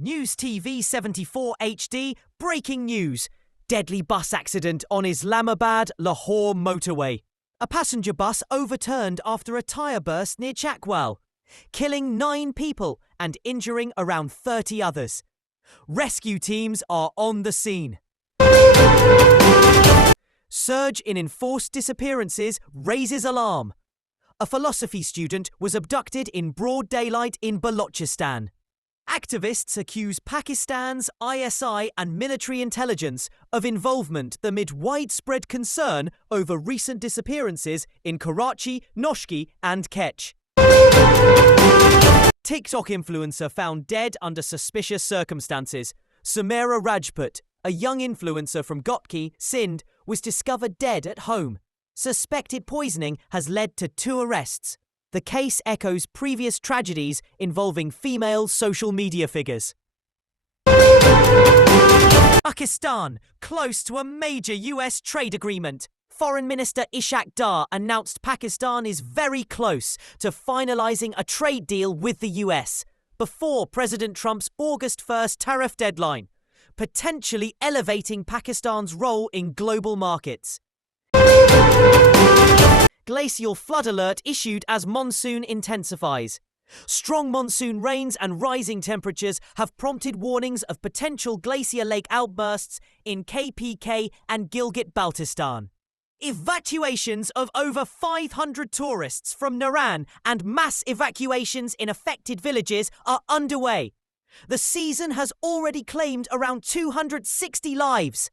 News TV 74 HD, breaking news. Deadly bus accident on Islamabad, Lahore motorway. A passenger bus overturned after a tyre burst near Chakwal, killing 9 people and injuring around 30 others. Rescue teams are on the scene. Surge in enforced disappearances raises alarm. A philosophy student was abducted in broad daylight in Balochistan. Activists accuse Pakistan's ISI and military intelligence of involvement amid widespread concern over recent disappearances in Karachi, Noshki and Kech. TikTok influencer found dead under suspicious circumstances. Sumaira Rajput, a young influencer from Gilgit, Sindh, was discovered dead at home. Suspected poisoning has led to 2 arrests. The case echoes previous tragedies involving female social media figures. Pakistan, close to a major US trade agreement. Foreign Minister Ishaq Dar announced Pakistan is very close to finalizing a trade deal with the US before President Trump's August 1st tariff deadline, potentially elevating Pakistan's role in global markets. Glacial flood alert issued as monsoon intensifies. Strong monsoon rains and rising temperatures have prompted warnings of potential glacier lake outbursts in KPK and Gilgit-Baltistan. Evacuations of over 500 tourists from Naran and mass evacuations in affected villages are underway. The season has already claimed around 260 lives.